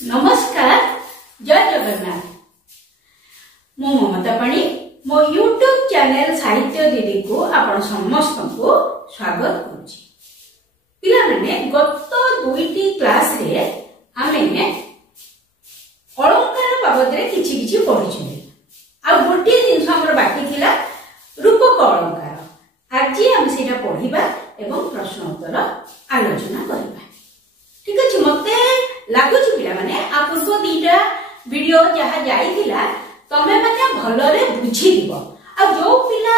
नमस्कार, जय जगन्नाथ। मु ममता पाणी मो यूट्यूब चैनल साहित्य दीदी को आपण समस्त को स्वागत करुछि। पिला माने गत दुईटी क्लास रे आमे अलंकार बाबद रे किछि किछि पढिछु। आ गोटे दिन हमर बाकी थिला रूपक अलंकार। आज हम सेटा पढिबा एवं प्रश्न उत्तर आलोचना करिबा। ठीक अछि, मते लागुछि पिला माने आ पूर्व दीटा वीडियो जहा जाईथिला तमे माने भलरे बुझी दिबो। आ जो पिला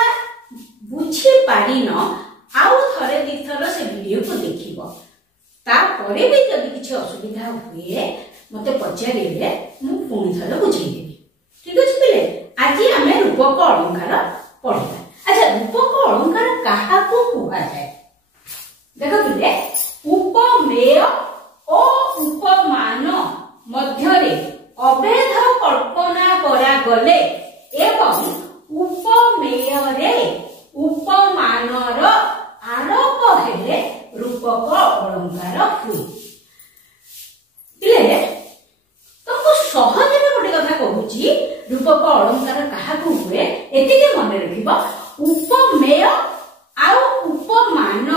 बुझी पारिन आउ थरे दिथर से वीडियो को देखिबो। ता परे भी जदि किछि असुविधा हुए मते पचारिले मु पुनी थरे बुझी देबी। ठीक अछि पिले, आज हमें रूपक अलंकार पढिबा। अच्छा, रूपक अलंकार काहा को कुहा जाय? देखो पिले, उपमेय ओ उपमान मध्यरे अभेद कल्पना करा गले एवं उपमेय रे उपमानर आरोप हेले रूपक अलंकार हुए। पिले तुमको सहज में गोटे कथा कहूची, रूपक अलंकार काहा को हुए एतिके मन रखिबो। उपमेय आउ उपमान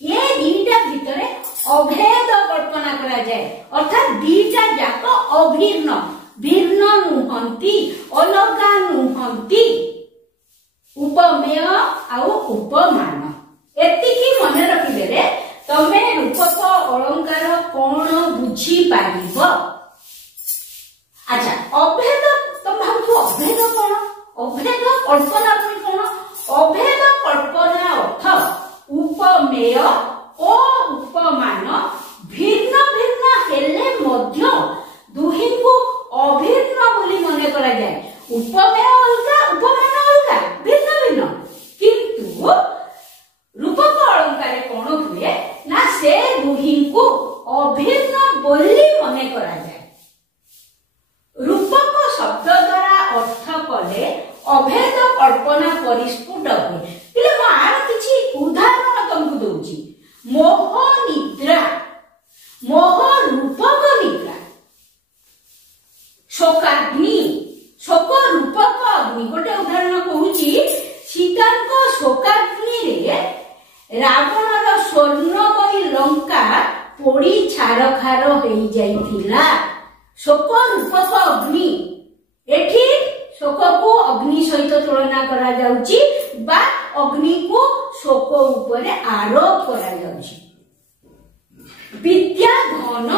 ये दीटा भितरे अभेद कल्पना करा जाए, अर्थात दीटा जाक अभिन्न भिन्न नुहंती, अलगा नुहंती। उपमेय आउ उपमान एतिकी मन रखिबेले तमे रूपक अलंकार कोन बुझी पारिबो। अच्छा, अभेद तुम भाबु अभेद कोन? अभेद कल्पना कोन? अभेद कल्पना अर्थ उपमेय ओ उपमान भिन्न भिन्न हेले मध्य दुही को अभिन्न बोली मने करा जाए। उपमेय अलगा, उपमान अलगा, भिन्न भिन्न, किंतु रूपक अलंकार कोन हुए ना से दुही को अभिन्न बोली मने करा जाए। रूपक शब्द द्वारा अर्थ कले अभेद कल्पना परिस्फुट हुए। पिले म आर किछि उदाहरण तुमको दउची। मोह निद्रा, मोह रूपक निद्रा, शोकाग्नि, शोक रूपक अग्नि। गोटे उदाहरण कहूची, सीतांक शोकाग्नि रे रावणर स्वर्णमयी लंका पोड़ी छारखार होई जाइथिला। शोक रूपक अग्नि, एठी शोक को अग्नि सहित तुलना करा जाउची बा अग्नि को शोक ऊपर आरोप करा जाउची। विद्या धन,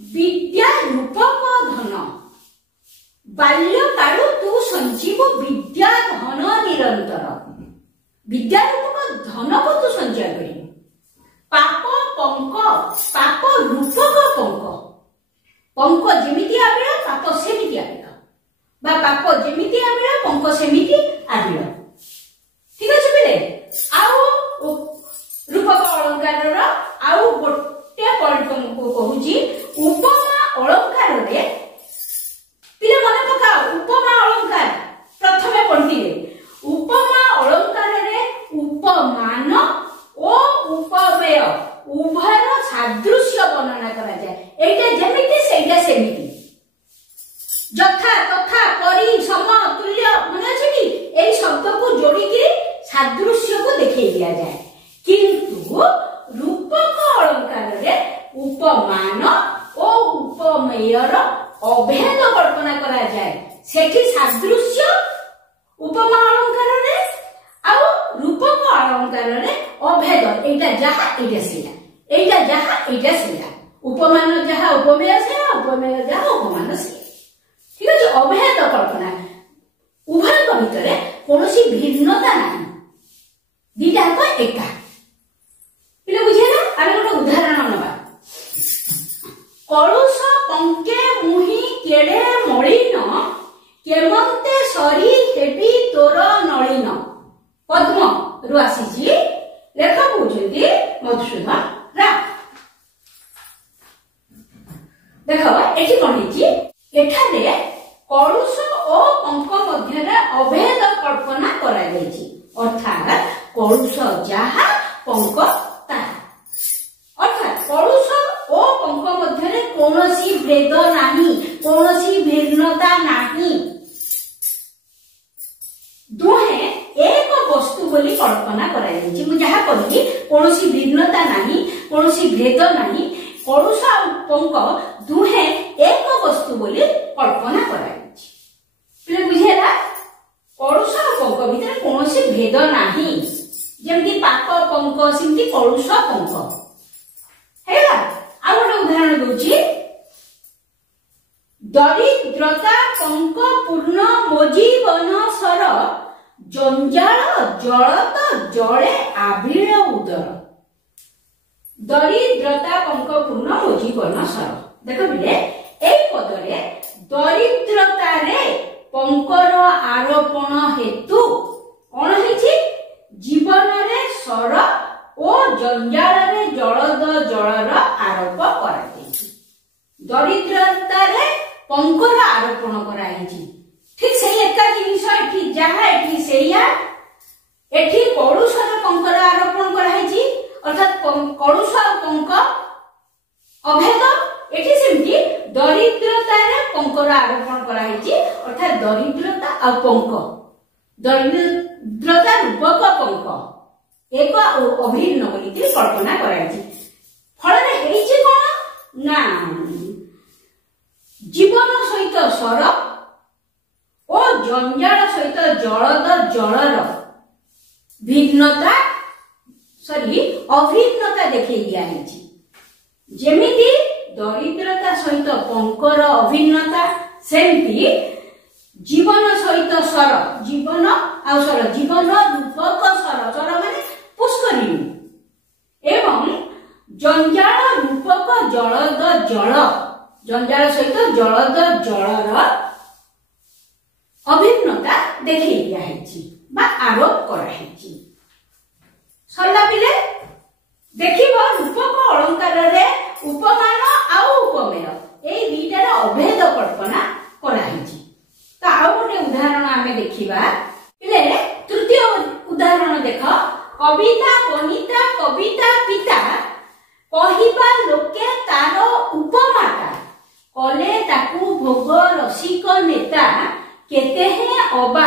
विद्या रूपक धन, बाल्य कालु तू संजीव विद्या धन निरंतर। विद्या रूपक धन को तू संचय करिबु। पाप पंक, पाप रूपक पंक, पंक जेमिति आबिला पाप सेमिति आबिला, बा पाप जेमिति आबिला पंक सेमिति आबिला। ठीक अछि पिले। आउ रूपक अलंकार रो आउ गोटे पॉइंट तुमको कहूची, उपमा अलंकार रे पिले मन पका। उपमा अलंकार प्रथमे पढिले, उपमा अलंकार रे उपमान ओ उपमेय उभयर सादृश्य वर्णना करा जाए। एटा जेमिति सेटा सेमिति, यथा तथा परि सम तुल्य माने अछि कि एई शब्द को जोड़ी के सादृश्य को देखै दिया जाए। किंतु रूपक अलंकार रे उपमान ओ उपमेयर अभेद कल्पना करा जाए। सेठी सादृश्य उपमा अलंकार रे आउ रूपक अलंकार रे अभेद, एटा जहा एटा सेया, एटा जहा एटा सेया, उपमान जहा उपमेय सेया, उपमेय जहा उपमान सेया। ठीक अछि, अभेद कल्पना उभय भितरे कोनोसी भिन्नता नाही, दीटा को एका। पिले बुझिला। आरो गोटे उदाहरण नबा। कलुष पंके मुही केडे मलिन, केमंते सरी हेबी तोर नलिन। पद्म रु आसीची, लेखक बुझुती मधुसूदन राव। देखो एठी पढिची, एठारे कलुष ओ पंक मध्यरे अभेद कल्पना करा जायछि, अर्थात कलुष जहा पंक ताहा। अर्थात कलुष ओ पंक मध्यरे कोन कौनसी भेद नहीं, कौनसी भिन्नता नहीं। दुहे एक वस्तु बोली कल्पना कराई। मु जहाँ कहली कौनसी भिन्नता नहीं, कौनसी भेद नहीं, कलुष और पंक दुहे एक वस्तु बोली कल्पना कराई। बुझेगा कलुष और पंक भितर कौनसी भेद नहीं, जमती पाक पंक सेमती कलुष पंक है। आ गोटे उदाहरण दूची, दरिद्रता पंक पूर्ण मो जीवन सर, जंजाल जलत जले आविल उदर। दरिद्रता पंक पूर्ण मो जीवन सर। देख बिले एई पदरे दरिद्रता रे पंकर आरोपण हेतु कौन है जीवन रे सर और जंजाल रे जलद जलर आरोप कराई। दरिद्रता रे पंकर आरोपण कराई। ठीक से एका जिनिस एठी जहाँ एठी सेया एठी कलुषर पंकर आरोपण कराई, अर्थात कलुष और पंक अभेद। एठी सेमती दरिद्रता रे पंकर आरोपण कराई, अर्थात दरिद्रता और पंक, दरिद्रता रूपक पंक एक अभिन्न बोली कल्पना कराई। फल कौन ना जीवन सहित सर और जंजाल सहित जलद जलर भिन्नता सॉरी अभिन्नता देखै दिया है। जेमिति दरिद्रता सहित पंकर अभिन्नता, सेमती जीवन सहित सर, जीवन आ सर, जीवन रूपक सर, सर माने पुष्करिणी, एवं जंजाल रूपक जलद जल, जंजाल सहित जलद जलर अभिन्नता देखै दिया है बा आरोप कराई। सरला पिले देखिबो रूपक अलंकार रे उपमान आउ उपमेय ए दुईटार अभेद कल्पना कराई। तो आउ गोटे उदाहरण आमे देखिबा। पिले तृतीय उदाहरण देख, कविता बनिता कविता पिता, कहिबा लोके तार उपमाता, कले ताकू भोग रसिक नेता, केते हे अबा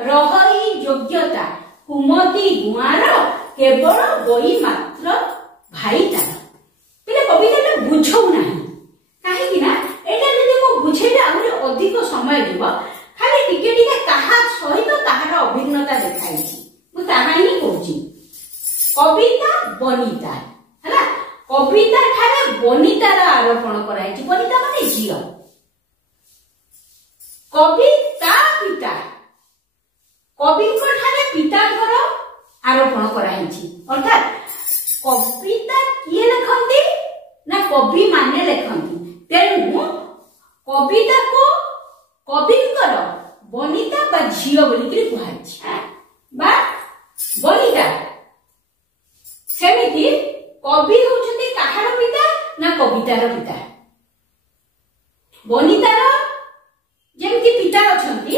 रहई योग्यता, कुमती गुआर केवल बई मात्र भाई तार। पिले कविता बुझौ नाही काहे ना एटा जदि को बुझेला आउरे अधिक समय दिबो, खाली टिके टिके काहा सहित ताहार अभिन्नता देखाई छी। मु ताहा ही कहूची कविता बनिता हैला, कविता ठारे बनितार आरोपण कराई छी। बनिता माने झियो, कविता पिता, कविको ठारे पिताଙ୍କର आरोपण कराई छी। अर्थात कविता किए लेखंती ना कवि माने लेखंती, तेणु कविता को कविंकर बनिता बा झियो बोलिकरी कुहाइछि बा बनिता। सेमिति कवि होउछन्ती काहार पिता ना कवितार पिता। बनितार जेमति पिता अछन्ती,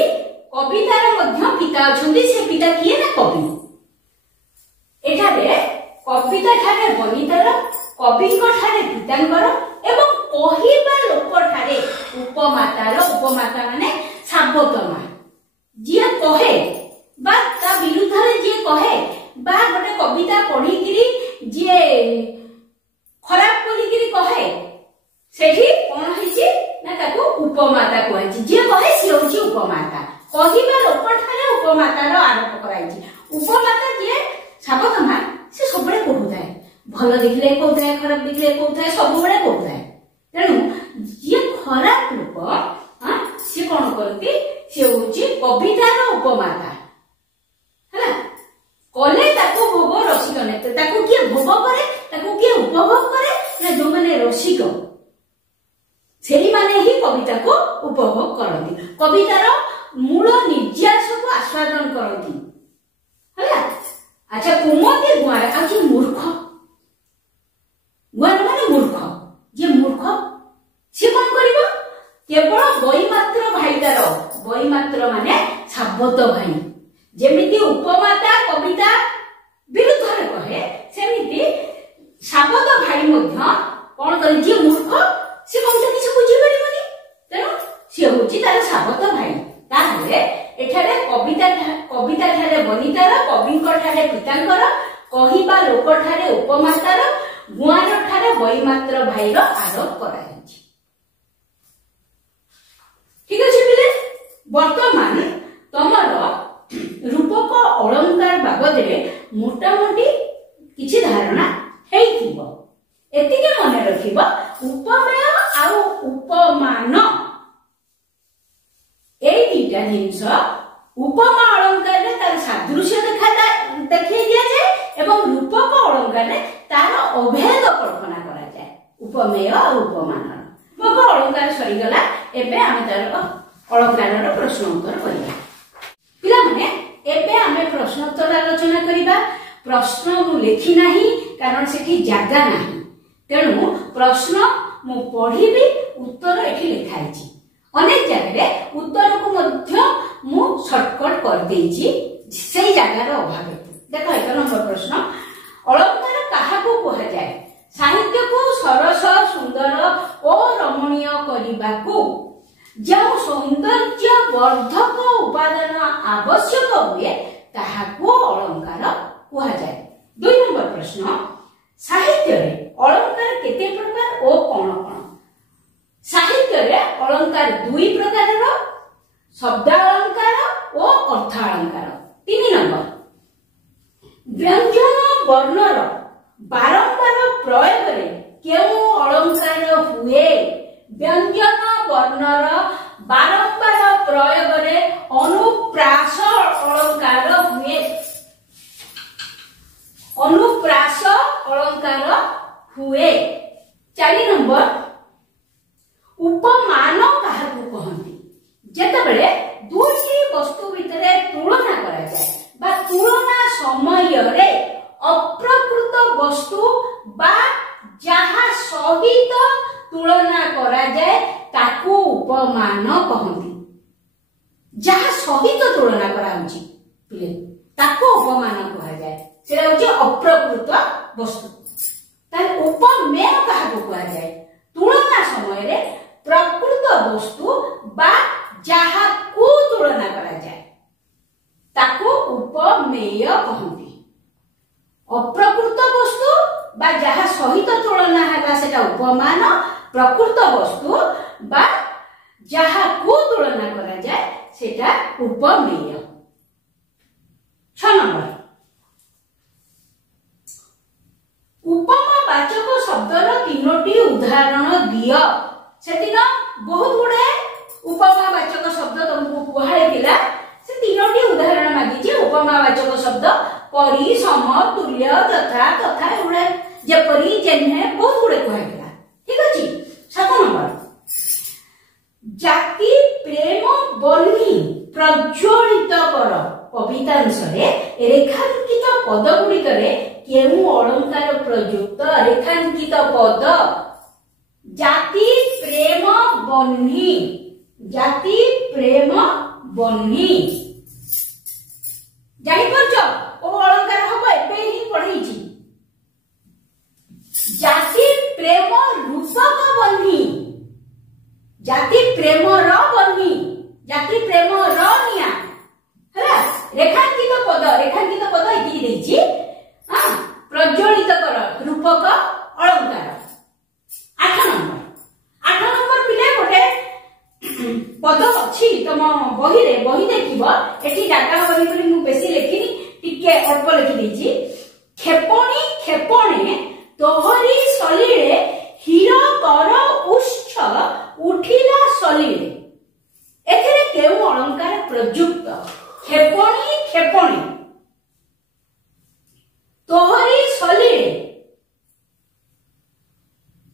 कवितार मध्य पिता अछन्ती, से पिता किए ना कवि। एठारे कविता ठारे बनितार, कविंक ठारे पितांकर एवं कहिबा लोक ठारे उपमातार, उपमाता माने साबतमा, जे कहे बा ता विरुद्ध रे जे कहे बा गोटे कविता पढिकिरी जे खराब बोलिकिरी कहे, सेठी कोन हिची ना ताको उपमाता कहैछि। जे कहे से होछि उपमाता, कहिबा लोक ठारे उपमातार आरोप कराइछि। उपमाता जे साबतमा से सबले कहउथाय, भल देखले कहउथाय, खराब देखले कहउथाय, सब बेले कहउथाय। तेणु जे खराब लोक से कौन करती, से होची कवितार उपमाता हैला। कले ताको भोग रसिक नेता, ताको किए भोग करे, ताको किए उपभोग करे ना जो माने रसिक, सेही माने ही कविता को उपभोग करती, कवितार मूल निर्यास को आस्वादन करती हैला। अच्छा कुमती गुआर आ कि मूर्ख, गुआर माने मूर्ख, जे मूर्ख से कौन करिवो, केवल बई मात्र भाई तार, बई मात्र माने साबत भाई। जेमिति उपमाता कविता विरुद्ध रे कहे, सेमिति साबत भाई मध्य कौन करि, जे मूर्ख से कौन किसी बुझी परिबनी तेणु सी होची तार साबत भाई ताहले एठारे कविता ठारे बनितार कविंक ठारे पितांकर कहिबा लोक ठारे उपमातार गुआर ठारे वैमात्र भाईर आरोप करा जायछि। ठीक अछि पिले वर्तमान तमर रूपक अलंकार बाबदरे मोटामोटी किछि धारणा हेइथिबो एतिके मन रखिबो उपमेय आउ उपमान एई दुटा जिंस उपमा अलंकार रे तार सादृश्य देखिए दिया जाए एवं रूपक अलंकार रे तार अभेद कल्पना करा जाए उपमेय और उपमान रूपक अलंकार सरी गला एबे हम तार अलंकार रो प्रश्न उत्तर करिया पिला माने एबे हमें प्रश्न उत्तर आलोचना करिबा प्रश्न मु लेखि नाही कारण सेठी जागा नाही तेणु प्रश्न मु पढिबी उत्तर एठी लिखा अछि अनेक जगह रे उत्तर को मध्य मु शॉर्टकट कर देछि सेई जगह रो अभाव देखो एक नंबर प्रश्न अलंकार काहा को कहा जाय साहित्य को सरस सुंदर और रमणीय करिबा को जो सौंदर्य वर्धक उपादान आवश्यक हुए ताहा को अलंकार कहा जाय। 2 नंबर प्रश्न साहित्य रे अलंकार केते प्रकार ओ कोन कोन साहित्य रे अलंकार 2 प्रकार रो शब्द अलंकार और अर्थ अलंकार। 3 नंबर व्यंजन वर्णर बारंबार प्रयोग रे केउ अलंकार हुए व्यंजन वर्णर बारंबार प्रयोग रे अनुप्रास अलंकार हुए अनुप्रास अलंकार हुए। 4 नंबर उपमान काहाकू कहंती जेतेबेले दुईटी वस्तु भितरे तुलना करा जाय बा तुलना समय रे अप्रकृत वस्तु बा जहा सहित तुलना करा जाय ताकू उपमान कहंती जहा सहित तुलना करा होची पिले ताकू उपमान कहा जाय सेरा होची अप्रकृत वस्तु तार उपमेय काहाकू कहा जाय तुलना समय रे प्रकृत वस्तु बा जहा को तुलना करा जाय ताकू उपमेय कहंती अप्रकृत वस्तु बा जहा सहित तुलना हैला सेटा उपमान प्रकृत वस्तु बा जहा को तुलना करा जाय सेटा उपमेय। 6 नंबर उपमा वाचक शब्दर 3टी उदाहरण दियो सेदिन बहुत गुडे उपमा वाचक शब्द तुमको कुहाई दिला से 3टी उदाहरण मागी जे उपमा वाचक शब्द परि सम तुल्य तथा तथा उडे जेपरि जेन्हे बहुत गुडे कुहाई दिला। ठीक अछि। 7 नंबर जाति प्रेम बन्ही प्रज्वलित कर कवितांश रे रेखांकित पद गुडी करे केउ अलंकार प्रयुक्त रेखांकित पद जाति प्रेम बन्ही जाति प्रेम बन्ही जानि परछ ओ अलंकार हबो एबे ही पढैछि जाति प्रेम रूपक बन्ही जाति प्रेम र बन्ही जाति प्रेम र निया हला रेखांकित पद इति देछि हां प्रज्वलित कर रूपक अलंकार। 8 नंबर पिले गोटे पद अछि तम बही देखिबो एठी जागा बनी बनी मु बेसी लेखिनी टिके अल्प लिखि देछि खेपणी खेपणे तोहरी सलीळे हीरो कर उच्छ उठिला सलीळे एथिरे केउ अलंकार प्रयुक्त खेपणी खेपणे तोहरी सलीळे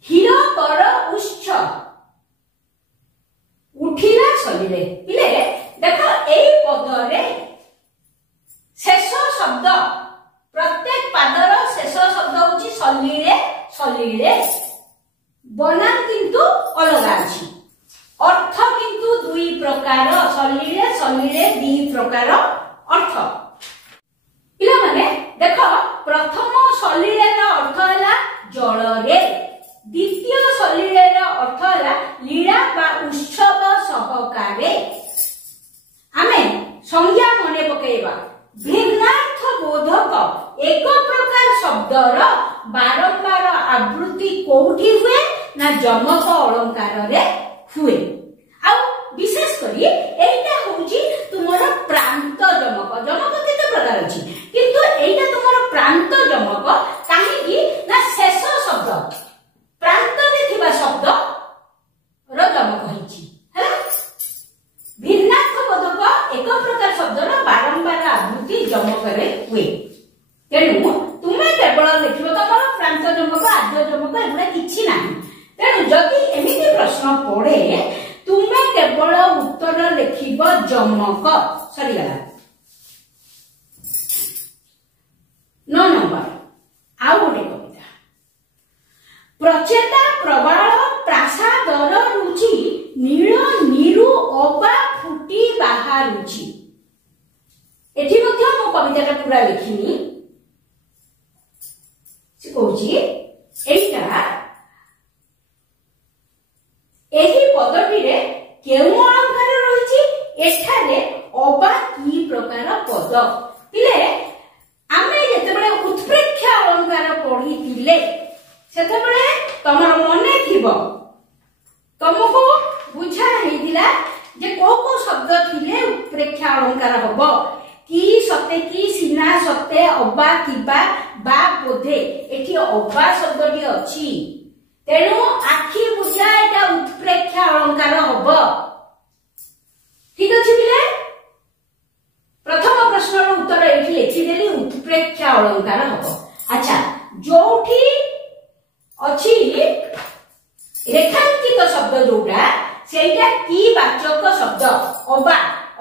हीरो कर उच्छ उठिला सलीळे पिले देखो एई पदरे शेष शब्द प्रत्येक पादर शेष शब्द होची सलीळे सलीळे बनान किंतु अलग अछि अर्थ किंतु 2 प्रकार सलीळे सलीळे 2 प्रकार अर्थ पिला माने देखो प्रथम सलीळे रा अर्थ हला जल रे द्वितीय सलीळे रा अर्थ अलंकार रे हुए। आ विशेष करी एटा होची तुमर प्रांत जमक। जमक केते प्रकार अछि किंतु एटा तुमर प्रांत जमक काहे कि ना शेष शब्द प्रांत रे थिबा शब्द रो जमक होईची हैला। भिन्नार्थबोधक एक प्रकार शब्द रो बारंबार आवृत्ति जमक रे हुए। तेणु तुमे केवल लिखिबो तमर प्रांत जमक आद्य जमक एगुडा किछि नाही। तेणु जदि एमिति प्रश्न पड़े तुमे केवल उत्तर लिखिब जमक सरी गला। 9 नंबर आउ गोटे कविता। प्रचेता प्रबाल प्रासादर रुचि नील नीरु अबा फुटी बाहारुचि। एठी मध्ये मो कविताटा पूरा लिखिनी से कहूची एटा एही पदटी रे केउ अलंकार रहिछि एठारे अबा की प्रकार पद पिले आमे जेतेबेले उत्प्रेक्ष अलंकार पढी पिले सेतेबेले तमर मने थिबो तमको बुझा हेदिला जे को शब्द थिले उत्प्रेक्ष अलंकार हबो की सते की सिना सते अबा किबा बा बोधे एठी अबा शब्दटी अछि। तेणु आखि बुझा एटा उत्प्रेक्ष अलंकार हबो। ठीक अछि पिले प्रथम प्रश्नर उत्तर एठी लिखि देली उत्प्रेक्ष अलंकार हबो। अच्छा जोठी अछि रेखांकित शब्द जोटा सेटा की वाचक शब्द अबा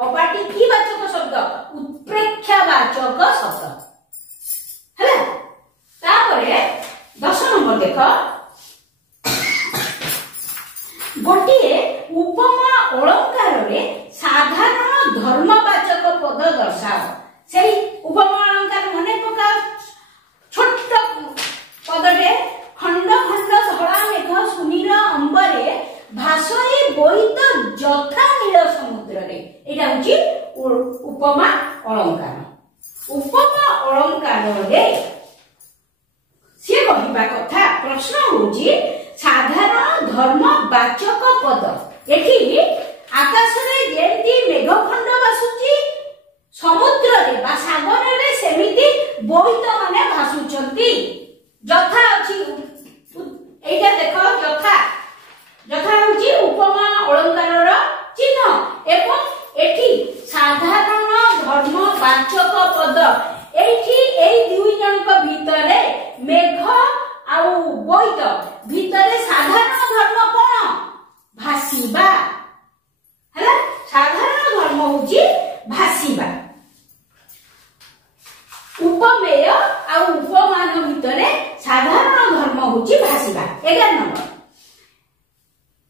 अबाटी की वाचक शब्द उत्प्रेक्ष वाचक शब्द हैला। तापरे 10 नंबर देखो गोटिए उपमा अलंकार रे साधारण धर्मवाचक पद दर्शाओ। सेही उपमा अलंकार मने पका छोट पदटे खंड खंड धड़ा मेघ सुनील अंबरे भासई बोहित जथा नील समुद्र रे एटा होची उपमा अलंकार। उपमा अलंकार रे से कहिबा कथा प्रश्न होची साधारण धर्मवाचक पद। एठी आकाश रे जेंती मेघ खंड भासुची समुद्र रे बा सागर रे सेमिति बोहित माने भासुचंती जथा अछि एटा देखो जथा जथा होची उपमा अलंकार रो चिन्ह एवं एठी साधारण धर्मवाचक पद एठी एई दुई जनक भितरे मेघ आउ बोहित भितरे साधारण धर्म कोन भासीबा हैला। साधारण धर्म होची भासीबा उपमेय आउ उपमान भितरे साधारण धर्म होची भासीबा। 11 नंबर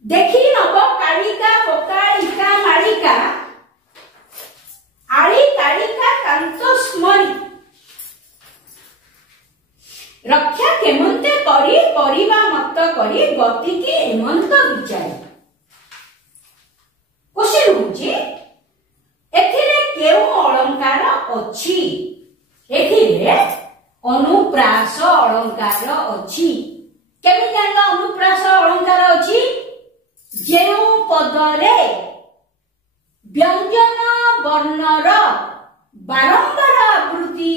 देखि नब कालिका पकालिका मालिका आली कालिका कांत स्मरी रक्षा केमंते करी परिबा मत करी गति की एमंत विचार। क्वेश्चन होची एथिरे केउ अलंकार अछि एथिरे अनुप्रास अलंकार अछि। केमि जानला अनुप्रास अलंकार अछि जेउ पदरे व्यंजन वर्णर बारंबार आवृत्ति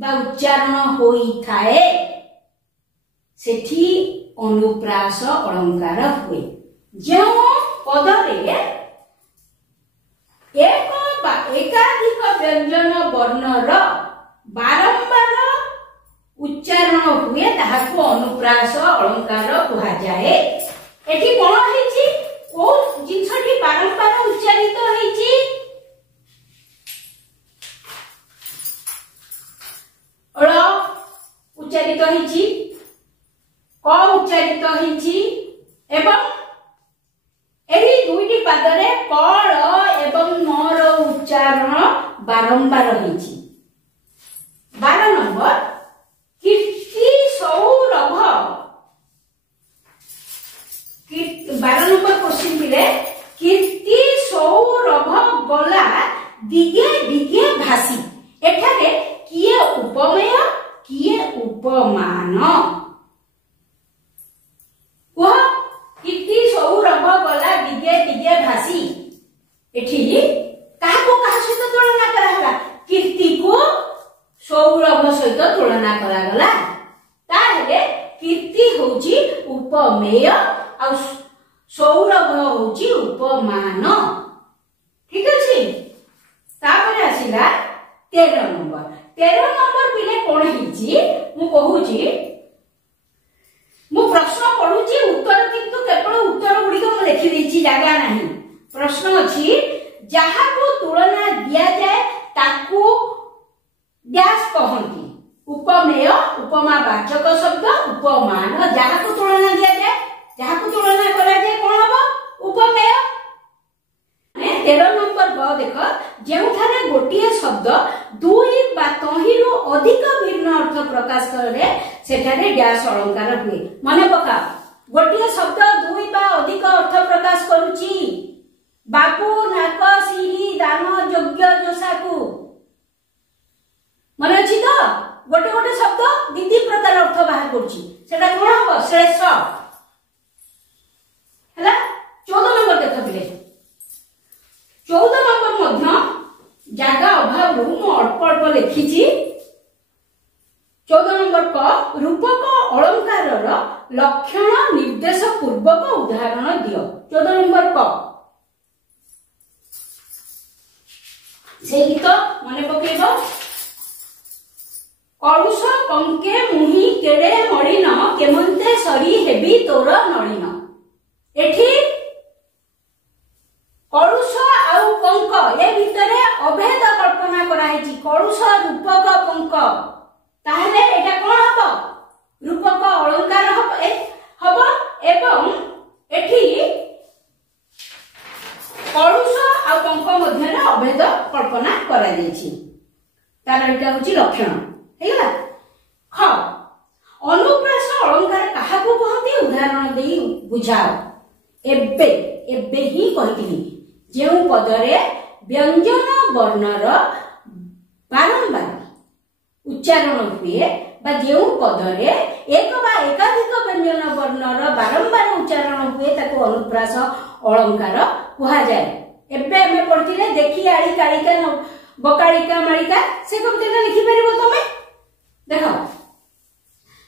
बा उच्चारण होई थाए सेठी अनुप्रास अलंकार हुए। जेउ पदरे एक बा एकाधिक व्यंजन वर्णर बारंबार उच्चारण हुए ताहाको अनुप्रास अलंकार कहा जाए। एठी कोन हेची ओ जिंसठी बारंबार उच्चारित हेची अळ उच्चारित हेची क उच्चारित हेची एवं एही दुईटी पादरे क ळ एवं न र उच्चारण बारंबार हेची। 12 नंबर कीर्ति सौरभ 12 नंबर क्वेश्चन पिले कीर्ति सौरभ गला दिगे दिगे भासी एठारे किए उपमेय किए उपमान वह कीर्ति उपमान। ठीक अच्छे तापर आसला 13 नंबर। 13 नंबर पिले कौन होची मु प्रश्न पढ़ुची उत्तर किंतु केवल उत्तर गुड़िक मु लिखि देछि जागा नाही। प्रश्न अछि जहा को तुलना दिया जाए ताकू डैश कहंती उपमेय उपमावाचक शब्द उपमान। जहा को तुलना दिया जाए जहा को तुलना करा जाए कोन हबो उपमेय। 13 नंबर ब देख जेउठारे गोटिए शब्द दुई बा तहिरु अधिक भिन्न अर्थ प्रकाश करे सेठारे डैश अलंकार हुए। मने पका गोटिए शब्द दुई बा अधिक अर्थ प्रकाश करूची बापू नाक सिरी दान योग्य जोसाकू मने अछि तो गोटे गोटे शब्द दीदी प्रकार अर्थ बाहर करूची सेटा कोन हबो श्रेष्ठ हला। 14 नंबर देख पिले 14 नंबर मध्य जागा अभाव मु अल्प अल्प लिखिछि। 14 नंबर क रूपक अलंकार लक्षण निर्देश पूर्वक उदाहरण दियो। 14 नंबर क से गीत मने पकेब कलुष कंके मुही केड़े मलिन केमंते सरी हेबी तोर नलिन। एठी कलुष आउ पंक ए भितरे अभेद कल्पना करा हेची। कलुष रूपक पंक ताहले एटा कोन हबो रूपक अलंकार हबो एवं एठी कलुष आउ पंक मध्य अभेद कल्पना करा जेछि तार एटा होची लक्षण हेला। ख अनुप्रास अलंकार काहाकू कहती उदाहरण देई बुझाओ। एबे एबे ही कहिथिनी जेउ पदरे व्यंजन वर्णर बारंबार उच्चारण हुए बा जेउ पदरे एक बा एकाधिक व्यंजन वर्णर बारंबार उच्चारण हुए ताको अनुप्रास अलंकार कहा जाए। एबे हमें पढ़थिले देखि आड़ी कालिका बकालिका मालिका से कविता लिखि परिबो तमे देखो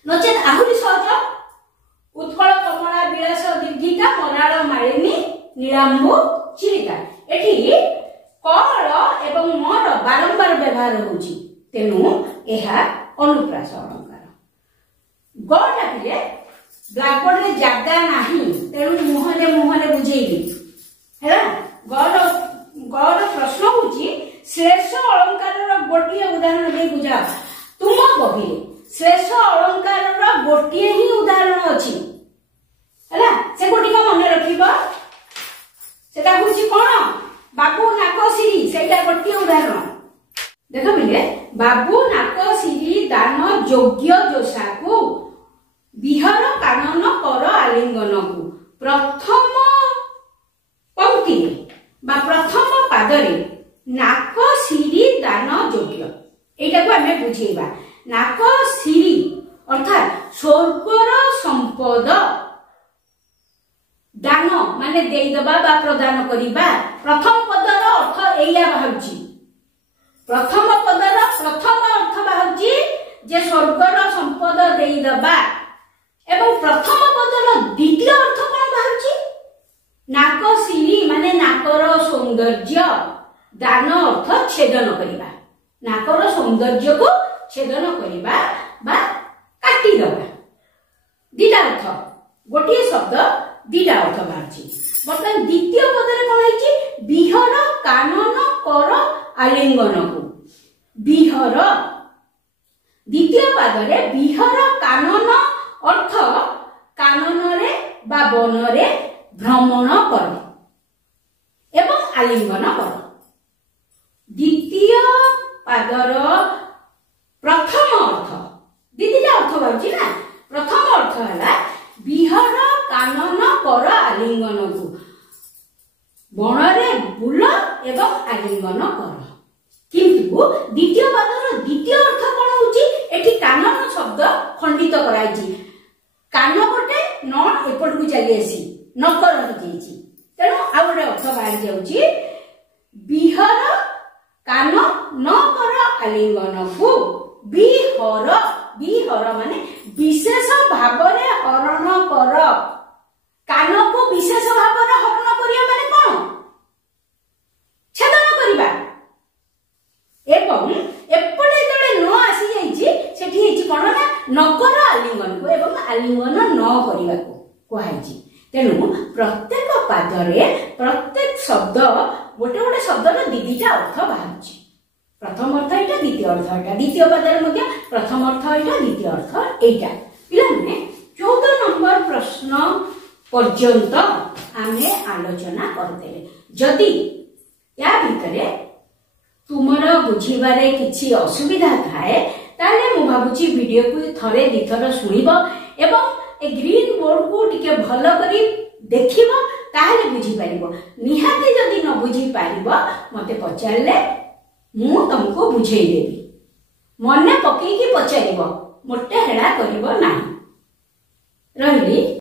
नचेत आहुरी सहज उत्कल कमला विलास दीर्घिका मराळ मालिनी नीलांबु चिलिका। एठी कल एवं मर बारंबार व्यवहार होउची तेनु एहा अनुप्रास अलंकार। गटा पिले ब्लैक बोर्ड रे जागा नाही तेनु मुहने बुझेइबी हैला। गड प्रश्न होउची श्रेष्ठ अलंकार रो गोटिए उदाहरण दे बुझा। तुम बही श्रेष्ठ अलंकार रो गोटिए ही उदाहरण अछि हैला से गोटी का मन रखिबा सेटा होउची कोन बाबू नाक सिरी सेटा गोटिए उदाहरण देखो बिले बाबू नाक सिरी दान योग्य जोसाकू बिहर कानन कर आलिंगनकू। प्रथम पंक्ति बा प्रथम पादरे नाक सिरी दान योग्य एटा को हमें बुझेबा। नाक सिरी अर्थात स्वर्गर संपद दान माने देई दबा बा प्रदान करिबा। प्रथम पदर अर्थ एया बाहुची प्रथम पदर प्रथम अर्थ बाहुची जे स्वर्गर संपद देई दबा एवं प्रथम पदर द्वितीय अर्थ कोन बाहुची नाक सिरी माने नाकर सौंदर्य दान अर्थ छेदन करिबा। नाकर सौंदर्य को छेदन करिबा बा काटी दबा दिटा अर्थ गोटिए शब्द दिटा अर्थ बाहरची। बर्तमान द्वितीय पदरे कोन हैची बिहर कानन कर आलिंगन को बिहर द्वितीय पदरे बिहर कानन अर्थ कानन रे बा वन रे भ्रमण कर एवं आलिंगन कर। द्वितीय पादर प्रथम अर्थ दीदीटा अर्थ बाउची ना प्रथम अर्थ हला बिहर कानन कर आलिंगन को बणरे बुल एवं आलिंगन कर। किंतु द्वितीय पादर द्वितीय अर्थ कोन होची एठी कानन शब्द खंडित कराइची कान गोटे न एपट को चली आसी नकर हो जाईची तेणु आ गोटे अर्थ बाहर जाउची बिहर कान न कर आलिंगन को बिहर बिहर माने विशेष भाव रे हरण कर कान को विशेष भाव रे हरण करिया माने कोन पादरे प्रत्येक शब्द गोटे गोटे शब्दर दीटा अर्थ बाहर प्रथम अर्थ एटा द्वितीय अर्थ एटा द्वितीय पादर मध्य प्रथम अर्थ एटा द्वितीय अर्थ एटा पिलाने 14 नंबर प्रश्न पर्यंत आमे आलोचना करदेले जदि या भितरे तुमर बुझिबारे किछि असुविधा थाए ताले मु भाबुची वीडियो को थरे दिथर सुनिबो एवं ए ग्रीन बोर्ड को टिके भलो करी देखिबो ताले बुझी पारिबो निहाती जदि न बुझी पारिबो मते पचारले मु तुमको बुझेई देबी मने पकेई की पचारिबो मोटे हेडा करिबो नाही रहिली।